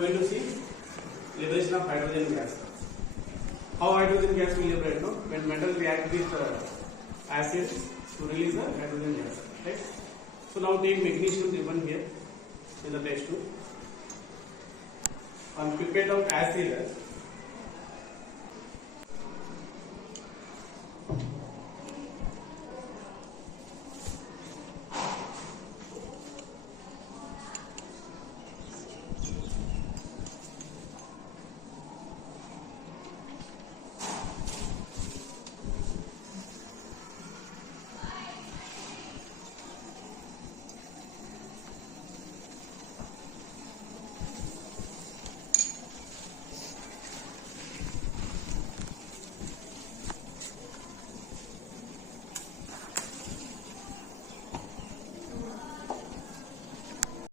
going to see liberation of hydrogen gas. How hydrogen gas will liberate? No, when metal react with acid to release the hydrogen gas. Right. So now take magnesium given here in the test tube. On pipette of acid,